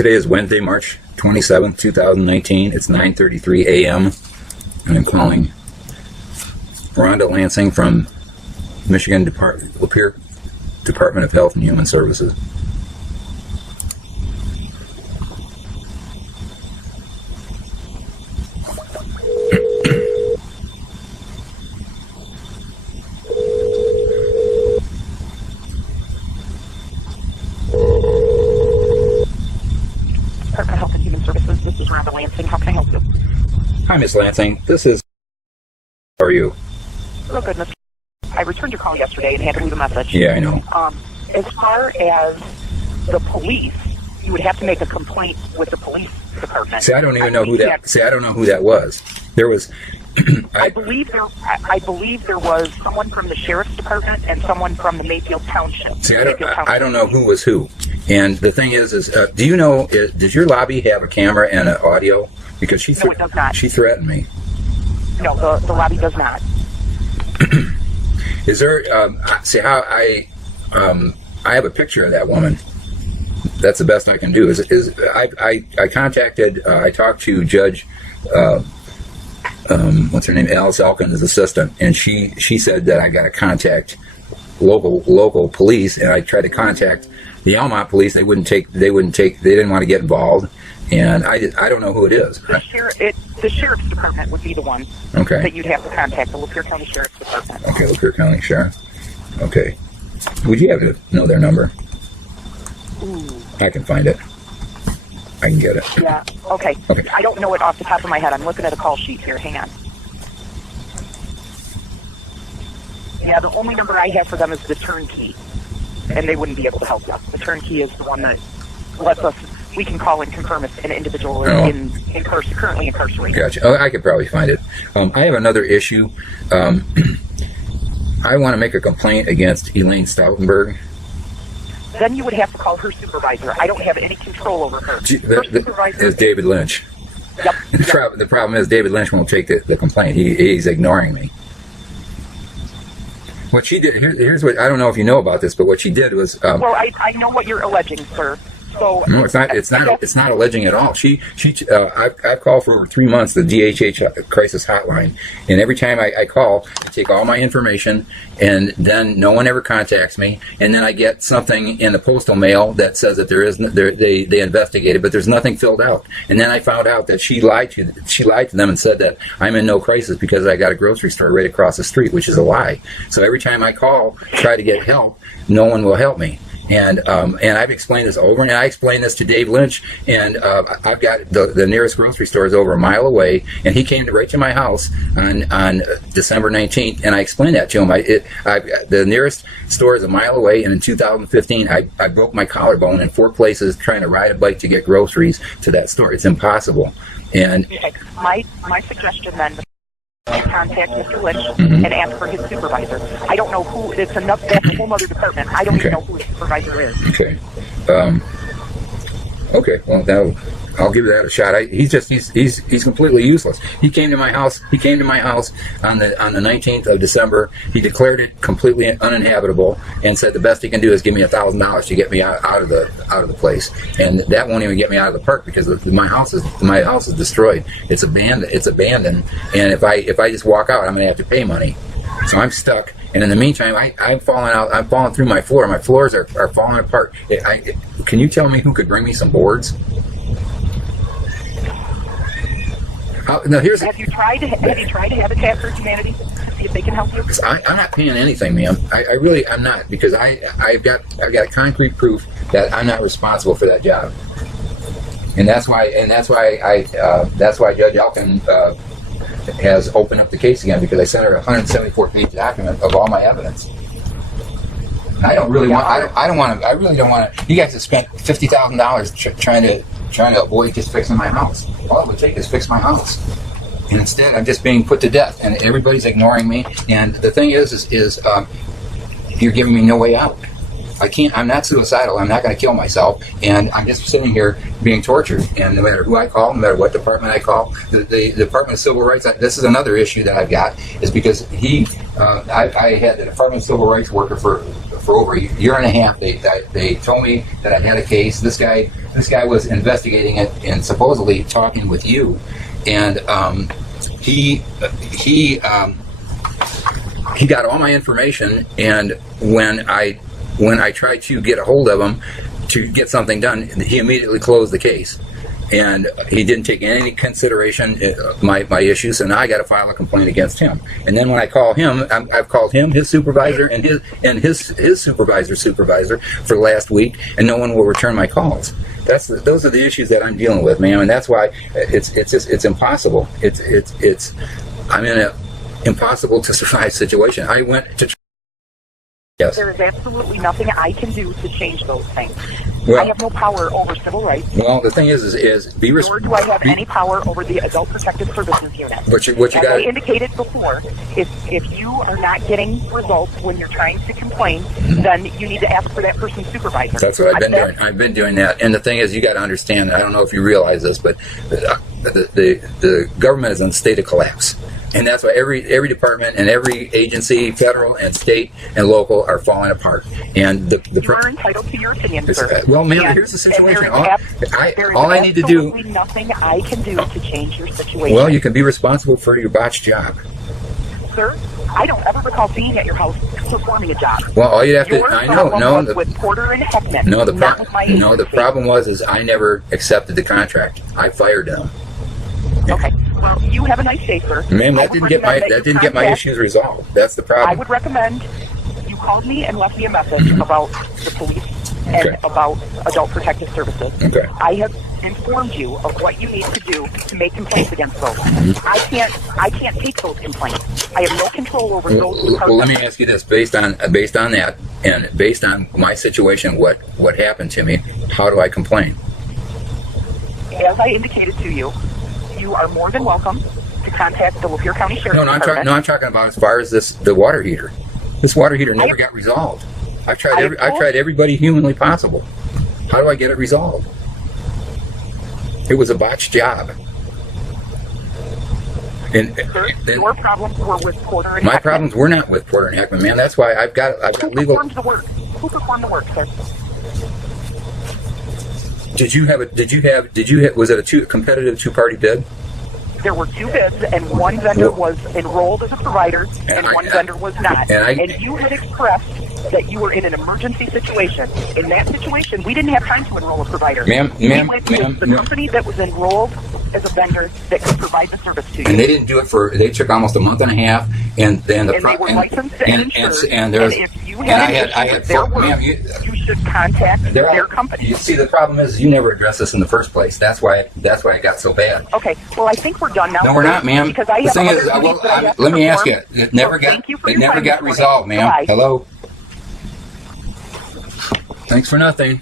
Today is Wednesday, March 27th, 2019. It's 9:33 a.m. and I'm calling Rhonda Lansing from Michigan Lapeer Department of Health and Human Services. Department of Health and Human Services. This is Rhonda Lansing. How can I help you? Hi, Miss Lansing. This is... How are you? Oh, goodness. I returned your call yesterday and had to leave a message. Yeah, I know. As far as the police, you would have to make a complaint with the police department. See, I don't even know who that... See, I don't know who that was. There was... I believe there was someone from the sheriff's department and someone from the Mayfield Township. See, I don't know who was who. And the thing is do you know, does your lobby have a camera and an audio? Because No, it does not. She threatened me. No, the lobby does not. Is there, see how I have a picture of that woman. That's the best I can do. I contacted, I talked to Judge, what's her name, Alice Elkin's assistant, and she said that I got to contact local police, and I tried to contact the Elmont police. They didn't want to get involved, and I don't know who it is. The sheriff's department would be the one that you'd have to contact, the Lapeer County Sheriff's Department. Okay, Lapeer County Sheriff. Okay. Would you have to know their number? Ooh. I can find it. I can get it. Yeah, okay. I don't know it off the top of my head. I'm looking at a call sheet here. Hang on. Yeah, the only number I have for them is the turnkey, and they wouldn't be able to help us. The turnkey is the one that lets us, we can call and confirm if an individual is currently incarcerated. Gotcha. Oh, I could probably find it. I have another issue. I want to make a complaint against Elaine Stoutenberg. Then you would have to call her supervisor. I don't have any control over her. Her supervisor is David Lynch. Yep. The problem is David Lynch won't take the complaint. He's ignoring me. What she did, here's what, I don't know if you know about this, but what she did was... well, I know what you're alleging, sir. So no, it's not alleging at all. I've called for over 3 months the DHH crisis hotline, and every time I call, I take all my information, and then no one ever contacts me, and then I get something in the postal mail that says that they investigated, but there's nothing filled out. And then I found out that she lied to them and said that I'm in no crisis because I got a grocery store right across the street, which is a lie. So every time I call, try to get help, no one will help me. And I've explained this over, and I explained this to Dave Lynch, and I've got the nearest grocery store is over a mile away, and he came right to my house on December 19th, and I explained that to him. The nearest store is a mile away, and in 2015, I broke my collarbone in 4 places trying to ride a bike to get groceries to that store. It's impossible. And my suggestion then, contact Mr. Lynch and ask for his supervisor. I don't know who, that's a whole other department. I don't even know who his supervisor is. Okay. Okay, well, I'll give that a shot. He's completely useless. He came to my house on the 19th of December. He declared it completely uninhabitable and said the best he can do is give me $1,000 to get me out of the place. And that won't even get me out of the park because my house is destroyed. It's abandoned. And if I just walk out, I'm going to have to pay money. So I'm stuck. And in the meantime, I'm falling out. I'm falling through my floor. My floors are falling apart. Can you tell me who could bring me some boards? Now have you tried to Habitat for Humanity to see if they can help you? I'm not paying anything, ma'am. I'm not, because I've got concrete proof that I'm not responsible for that job, and that's why Judge Elkin has opened up the case again, because I sent her a 174-page document of all my evidence. I really don't want to. You guys have spent $50,000 trying to avoid just fixing my house. All it would take is fix my house. And instead, I'm just being put to death, and everybody's ignoring me. And the thing is you're giving me no way out. I'm not suicidal. I'm not going to kill myself. And I'm just sitting here being tortured. And no matter who I call, no matter what department I call, the Department of Civil Rights, this is another issue that I've got, is because I had the Department of Civil Rights worker for over a year and a half. They told me that I had a case. This guy was investigating it and supposedly talking with you, and he got all my information. And when I tried to get a hold of him to get something done, he immediately closed the case. And he didn't take any consideration my issues, so now I got to file a complaint against him. And then when I call him, I've called him, his supervisor, and his supervisor for the last week, and no one will return my calls. Those are the issues that I'm dealing with, ma'am, and that's why it's impossible. I'm in an impossible to survive situation. I went to. Yes. There is absolutely nothing I can do to change those things. Well, I have no power over civil rights. Well, the thing is be responsible. Nor do I have any power over the Adult Protective Services Unit. What you As got? I indicated before, if you are not getting results when you're trying to complain, then you need to ask for that person's supervisor. That's what I've been doing. I've been doing that. And the thing is, you got to understand. I don't know if you realize this, but the government is in a state of collapse. And that's why every department and every agency, federal and state and local, are falling apart. And you are entitled to your opinion, sir. Well, ma'am, here's the situation. All I need to do. There's nothing I can do to change your situation. Well, you can be responsible for your botched job. Sir, I don't ever recall being at your house performing a job. Well, all you'd have to. I know. With Porter and Heckman. No, the problem was I never accepted the contract. I fired them. Okay. Well, you have a nice day, sir. Ma'am, that didn't get my issues resolved. That's the problem. I would recommend you called me and left me a message about the police and about Adult Protective Services. Okay. I have informed you of what you need to do to make complaints against those. I can't take those complaints. I have no control over those departments. Well, let me ask you this: based on that, and based on my situation, what happened to me? How do I complain? As I indicated to you, you are more than welcome to contact the Lapeer County Sheriff's Department. I'm talking about as far as the water heater. This water heater never got resolved. I've tried everybody humanly possible. How do I get it resolved? It was a botched job. Sir, your problems were with Porter and my Heckman. Problems were not with Porter and Heckman, man. That's why I've got legal. Who performed the work? Who performed the work, sir? Was it a competitive two-party bid? There were two bids, and one vendor was enrolled as a provider, and one vendor was not. And you had expressed that you were in an emergency situation. In that situation, we didn't have time to enroll a provider. We went with the company that was enrolled as a vendor that could provide the service to you. And they didn't do it they took almost a month and a half, and they were licensed and insured. And if you had their work, you should contact their company. You see, the problem is you never addressed this in the first place. That's why it got so bad. Okay, well, I think we're done now. No, we're not, ma'am. Because I the thing is, let me ask you. It never got resolved, ma'am. Hello. Thanks for nothing.